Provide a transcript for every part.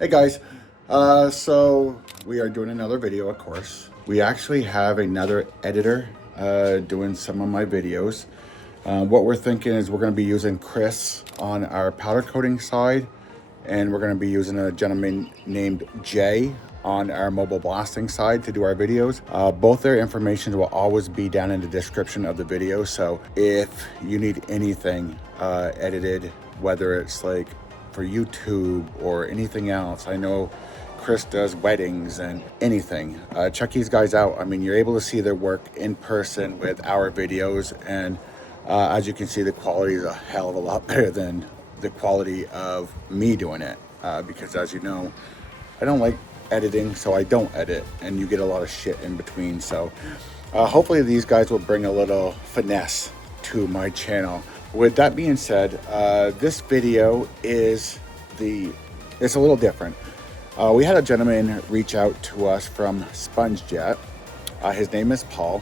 Hey guys, so we are doing another video, of course. We actually have another editor doing some of my videos. What we're thinking is we're going to be using Chris on our powder coating side, and we're going to be using a gentleman named Jay on our mobile blasting side to do our videos. Both their information will always be down in the description of the video, so if you need anything edited, whether it's like for YouTube or anything else. I know Chris does weddings and anything. Check these guys out. I mean, you're able to see their work in person with our videos, and as you can see, the quality is a hell of a lot better than the quality of me doing it. Because as you know, I don't like editing, so I don't edit, and you get a lot of shit in between. So hopefully these guys will bring a little finesse to my channel. With that being said, this video is it's a little different. We had a gentleman reach out to us from SpongeJet. His name is Paul,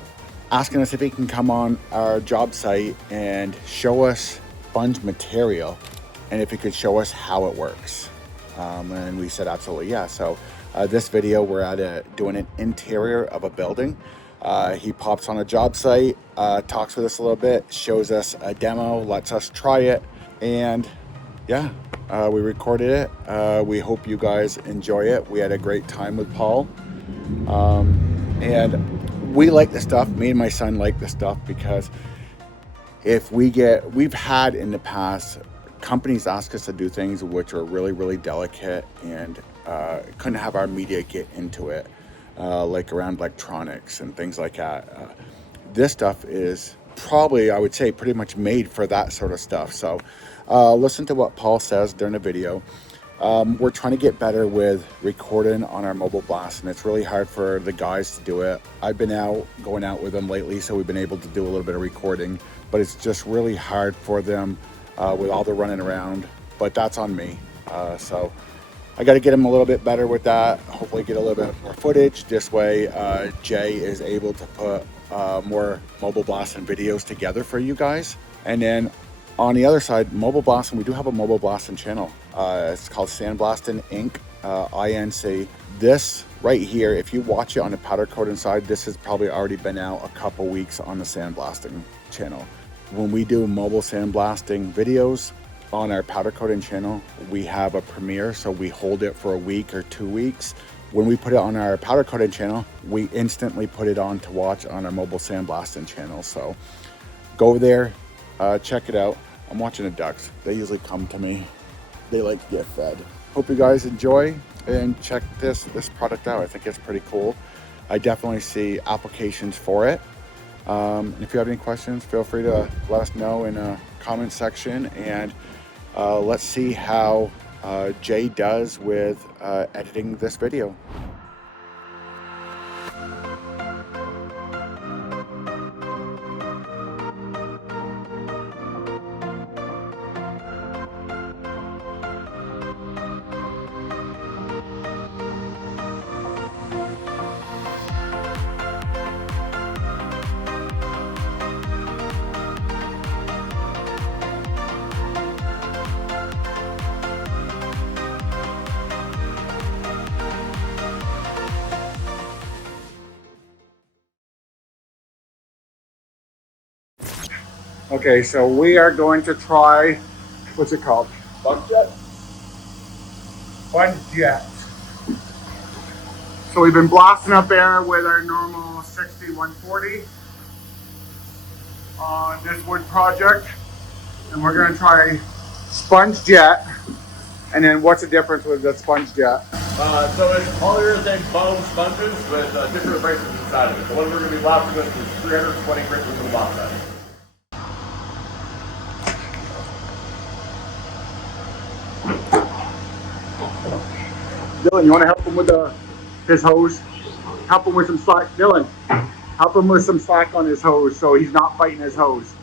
asking us if he can come on our job site and show us sponge material, and if he could show us how it works. And we said absolutely yeah. So this video, we're at doing an interior of a building. He pops on a job site, talks with us a little bit, shows us a demo, lets us try it, and yeah, we recorded it. We hope you guys enjoy it. We had a great time with Paul, and we like the stuff. Me and my son like the stuff because we've had in the past companies ask us to do things which are really, really delicate, and couldn't have our media get into it. Like around electronics and things like that. This stuff is probably, I would say, pretty much made for that sort of stuff. So listen to what Paul says during the video. We're trying to get better with recording on our mobile blast, and it's really hard for the guys to do it. I've been going out with them lately, so we've been able to do a little bit of recording, but it's just really hard for them with all the running around. But that's on me. So I got to get him a little bit better with that. Hopefully get a little bit more footage. This way Jay is able to put more mobile blasting videos together for you guys. And then on the other side, mobile blasting, we do have a mobile blasting channel. It's called Sandblasting Inc. INC. This right here, if you watch it on the powder coating side, this has probably already been out a couple weeks on the sandblasting channel. When we do mobile sandblasting videos on our powder coating channel, we have a premiere, so we hold it for a week or 2 weeks. When we put it on our powder coating channel, we instantly put it on to watch on our mobile sandblasting channel. So go there, check it out. I'm watching the ducks. They usually come to me. They like to get fed. Hope you guys enjoy and check this product out. I think it's pretty cool. I definitely see applications for it. And if you have any questions, feel free to let us know in a comment section, and let's see how Jay does with editing this video. Okay, so we are going to try, what's it called? SpongeJet? SpongeJet. So we've been blasting up air with our normal 60-140 on this wood project, and we're going to try SpongeJet. And then what's the difference with the SpongeJet? So it's polyurethane foam sponges with different abrasives inside of it. The one we're going to be blasting with is 320 grit removal bauxite. Dylan, you want to help him with his hose? Help him with some slack. Dylan, help him with some slack on his hose so he's not fighting his hose.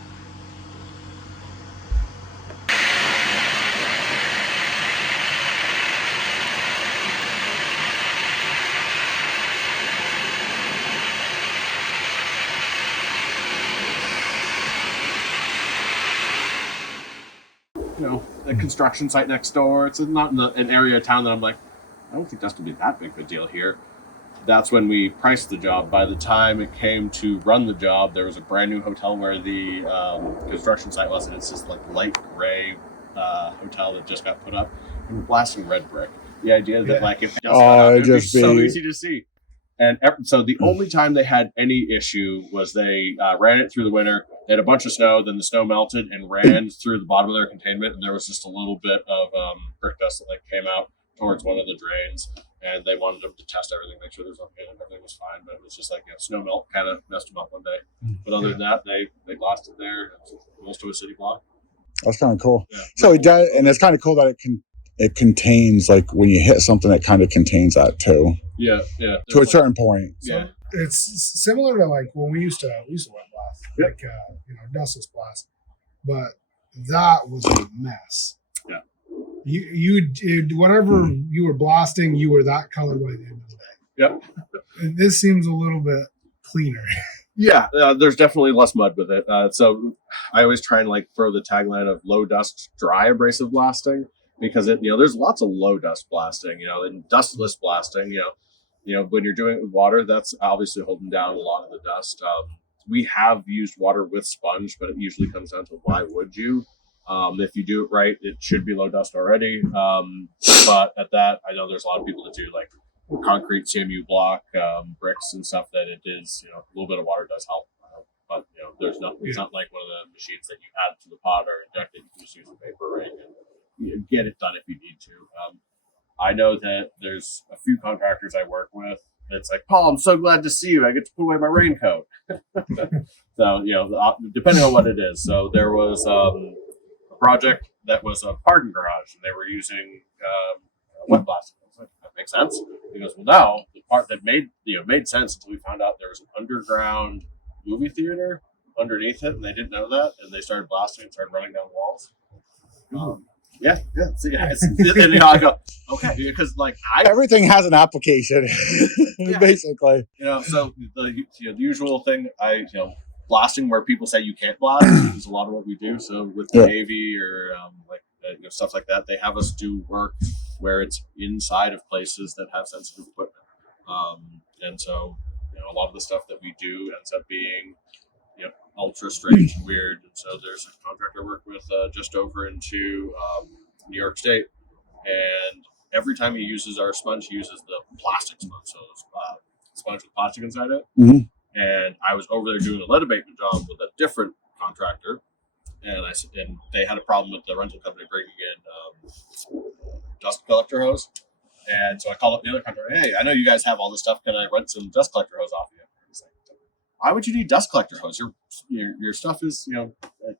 You know, the construction site next door. It's not in an area of town that I'm like I don't think dust will be that big of a deal here. That's when we priced the job. By the time it came to run the job, there was a brand new hotel where the construction site was, and it's this like light gray hotel that just got put up, and we're blasting red brick. The idea that like if it just got out, it'd be so easy to see. And so the only time they had any issue was they ran it through the winter. They had a bunch of snow, then the snow melted and ran through the bottom of their containment, and there was just a little bit of brick dust that like came out towards one of the drains. And they wanted them to test everything, make sure there's okay, and everything was fine. But it was just like snow melt kind of messed them up one day. But other than that, they blasted there, close to a city block. That's kind of cool. Yeah. So it does, and it's kind of cool that it contains, like when you hit something, it kind of contains that too. Yeah. To a certain point. So it's similar to like when we used to wet blast, like dustless blast, but that was a mess. Yeah. You whatever you were blasting, you were that color by the end of the day. Yep. This seems a little bit cleaner. Yeah, there's definitely less mud with it. So I always try and like throw the tagline of low dust, dry abrasive blasting, because it there's lots of low dust blasting, and dustless blasting, when you're doing it with water, that's obviously holding down a lot of the dust. We have used water with sponge, but it usually comes down to why would you? If you do it right, it should be low dust already. But at that, I know there's a lot of people that do like concrete CMU block bricks and stuff that it is, a little bit of water does help. But there's not. It's not like one of the machines that you add to the pot or inject it. You can just use a paper ring and get it done if you need to. I know that there's a few contractors I work with. It's like, Paul, I'm so glad to see you. I get to put away my raincoat. So depending on what it is. So there was a project that was a parking garage, and they were using wet blasting. I was like, that makes sense. He goes, well, now the part that made sense until we found out there was an underground movie theater underneath it, and they didn't know that, and they started blasting and started running down walls. So, and I go, okay, because like everything has an application, basically. So the usual thing, blasting where people say you can't blast is a lot of what we do. So with the Navy or stuff like that, they have us do work where it's inside of places that have sensitive equipment, and so a lot of the stuff that we do ends up being ultra strange and weird. And so there's a contractor I work with just over into New York State, and every time he uses our sponge, he uses the plastic sponge, so sponge with plastic inside it. Mm-hmm. And I was over there doing a lead abatement job with a different contractor, and they had a problem with the rental company bringing in dust collector hose. And so I called up the other contractor. Hey, I know you guys have all this stuff. Can I rent some dust collector hose off you? He's like, why would you need dust collector hose? Your stuff is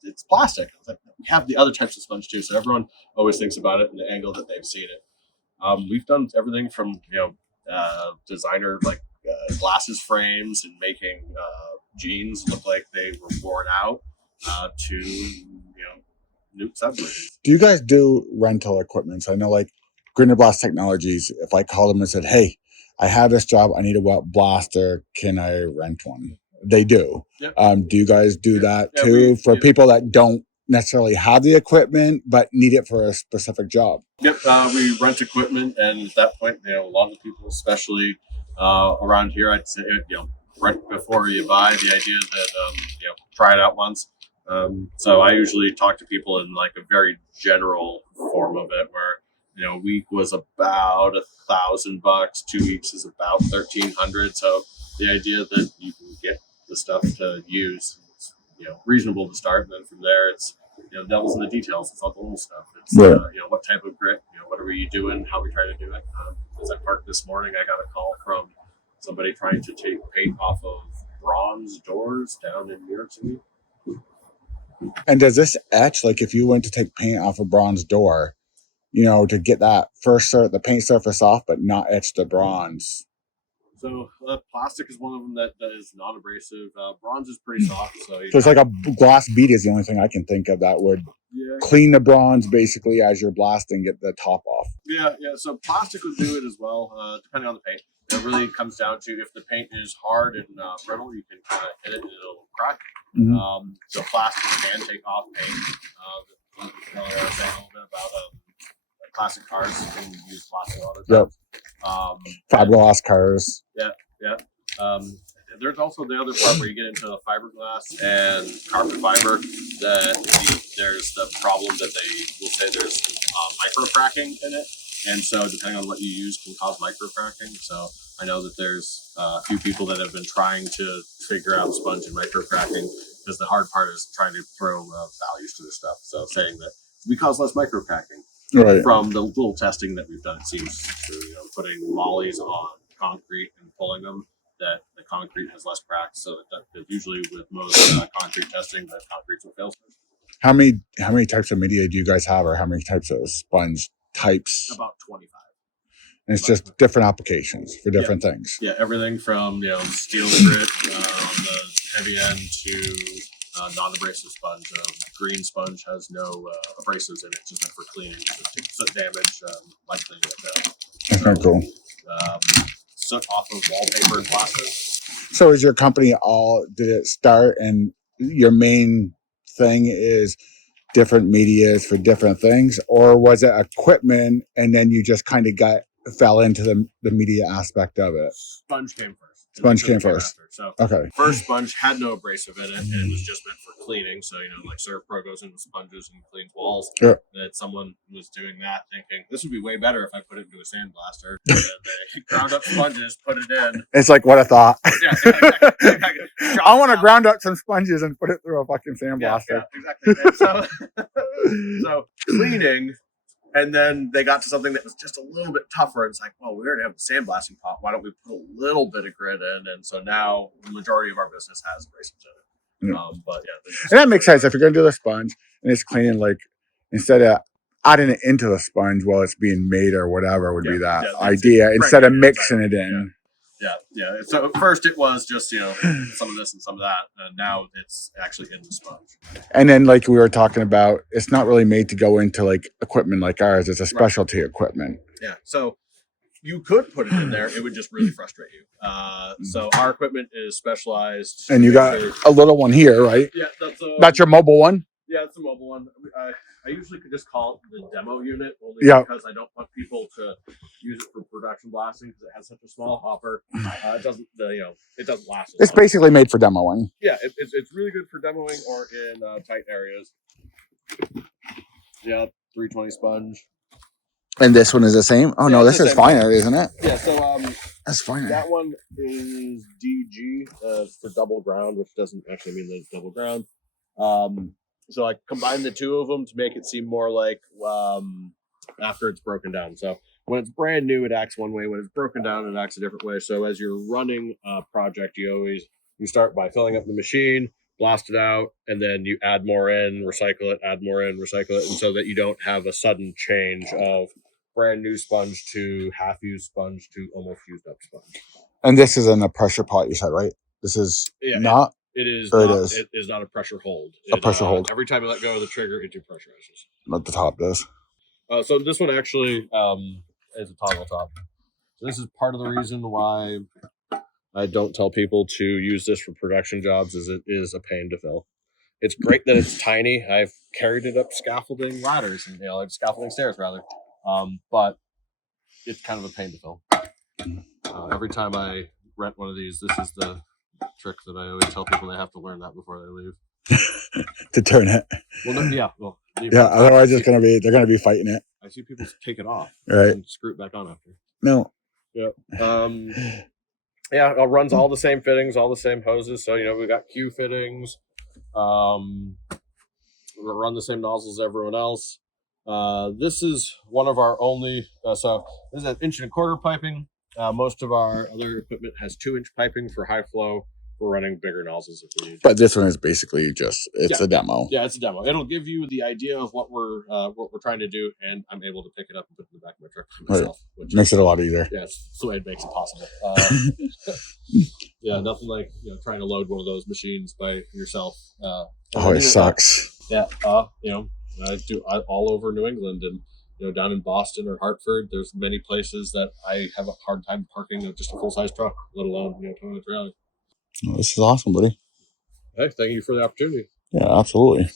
it's plastic. It's like, we have the other types of sponge too. So everyone always thinks about it in the angle that they've seen it. We've done everything from designer like glasses frames and making jeans look like they were worn out to nuke submarines. Do you guys do rental equipment? So I know like Grinder Blast Technologies, if I called them and said, hey, I have this job, I need a wet blaster, can I rent one? They do. Yep. Do you guys do that too for people that don't necessarily have the equipment but need it for a specific job? Yep, we rent equipment, and at that point, a lot of the people, especially around here, I'd say, right before you buy, the idea that try it out once. So I usually talk to people in like a very general form of it, where a week was about $1,000, 2 weeks is about $1,300. So the idea that you can get the stuff to use is reasonable to start, and then from there it's devil's in the details. It's all the little stuff. It's what type of grit, what are we doing, how are we trying to do it. As I parked this morning, I got a call from somebody trying to take paint off of bronze doors down in New York City. And does this etch, like if you went to take paint off a bronze door, to get that the paint surface off, but not etch the bronze? So plastic is one of them that is non-abrasive. Bronze is pretty soft. So it's like a glass bead is the only thing I can think of that would clean the bronze basically as you're blasting, get the top off. Yeah. So plastic would do it as well, depending on the paint. It really comes down to if the paint is hard and brittle, you can kind of hit it and it'll crack. Mm-hmm. So plastic can take off paint. I was saying a little bit about classic cars can use plastic all the time. Fiberglass cars. Yeah. There's also the other part where you get into the fiberglass and carbon fiber. There's the problem that they will say there's microcracking in it, and so depending on what you use can cause microcracking. So I know that there's a few people that have been trying to figure out sponge and microcracking, because the hard part is trying to throw values to this stuff. So saying that we cause less microcracking. Right. From the little testing that we've done, it seems to, putting mollies on concrete and pulling them, that the concrete has less cracks. So that usually with most concrete testing, the concrete's what fails. How many types of media do you guys have, or how many types of sponge types? About 25. And it's just different applications for different things. Yeah, everything from steel grit on the heavy end to non-abrasive sponge. Green sponge has no abrasives in it; it's just meant for cleaning, soot damage, like cleaning it down. That's kind of cool. Soot off of wallpaper and plaster. So is your company did it start and your main thing is different medias for different things, or was it equipment and then you just kind of fell into the media aspect of it? Sponge came first. Sponge came first. So okay. First sponge had no abrasive in it, and it was just meant for cleaning. So like Surf Pro goes into sponges and cleans walls. Yeah. That someone was doing that, thinking this would be way better if I put it into a sandblaster. And they ground up sponges, put it in. It's like what I thought. Yeah, exactly. I want to ground up some sponges and put it through a fucking sandblaster. Yeah, exactly. So cleaning. And then they got to something that was just a little bit tougher. It's like, well, we already have the sandblasting pot. Why don't we put a little bit of grit in? And so now the majority of our business has abrasives in it. Yeah. But yeah. And that makes sense. If you're going to do the sponge and it's cleaning, like instead of adding it into the sponge while it's being made or whatever would be that idea instead of mixing it in. Yeah. So first it was just, some of this and some of that. And now it's actually in the sponge. And then like we were talking about, it's not really made to go into like equipment like ours. It's a specialty equipment. Yeah. So you could put it in there. It would just really frustrate you. So our equipment is specialized. And you got a little one here, right? Yeah. That's your mobile one? Yeah, it's a mobile one. I usually could just call it the demo unit, only because I don't want people to use it for production blasting because it has such a small hopper. It doesn't last. It's basically made for demoing. Yeah, it's really good for demoing or in tight areas. Yeah, 320 sponge. And this one is the same? Oh no, this is finer, isn't it? Yeah, so that's finer. That one is DG for double ground, which doesn't actually mean that it's double ground. So I combine the two of them to make it seem more like after it's broken down. So when it's brand new, it acts one way. When it's broken down, it acts a different way. So as you're running a project, you start by filling up the machine, blast it out, and then you add more in, recycle it, add more in, recycle it, and so that you don't have a sudden change of brand new sponge to half-used sponge to almost used up sponge. And this is in a pressure pot, you said, right? This is not? It is. It is not a pressure hold. A pressure hold. Every time you let go of the trigger, it depressurizes. Not the top does. So this one actually is a toggle top. So this is part of the reason why I don't tell people to use this for production jobs, is it is a pain to fill. It's great that it's tiny. I've carried it up scaffolding ladders and like scaffolding stairs rather, but it's kind of a pain to fill. Every time I rent one of these, this is the trick that I always tell people they have to learn that before they leave. To turn it. Well, otherwise they're gonna be fighting it. I see people take it off and screw it back on after. No. Yeah. It runs all the same fittings, all the same hoses. So we got Q fittings. We run the same nozzles as everyone else. This is one of our only. So this is an 1.25 inch piping. Most of our other equipment has 2-inch piping for high flow. We're running bigger nozzles if we need. But this one is basically just a demo. Yeah, it's a demo. It'll give you the idea of what we're trying to do, and I'm able to pick it up and put it in the back of my truck myself. Right. Which makes it a lot easier. Yeah, it's the way it makes it possible. Yeah, nothing like trying to load one of those machines by yourself. It sucks. Yeah, I do all over New England and. Down in Boston or Hartford, there's many places that I have a hard time parking just a full-size truck, let alone towing a trailer. Well, this is awesome, buddy. Hey, thank you for the opportunity. Yeah, absolutely.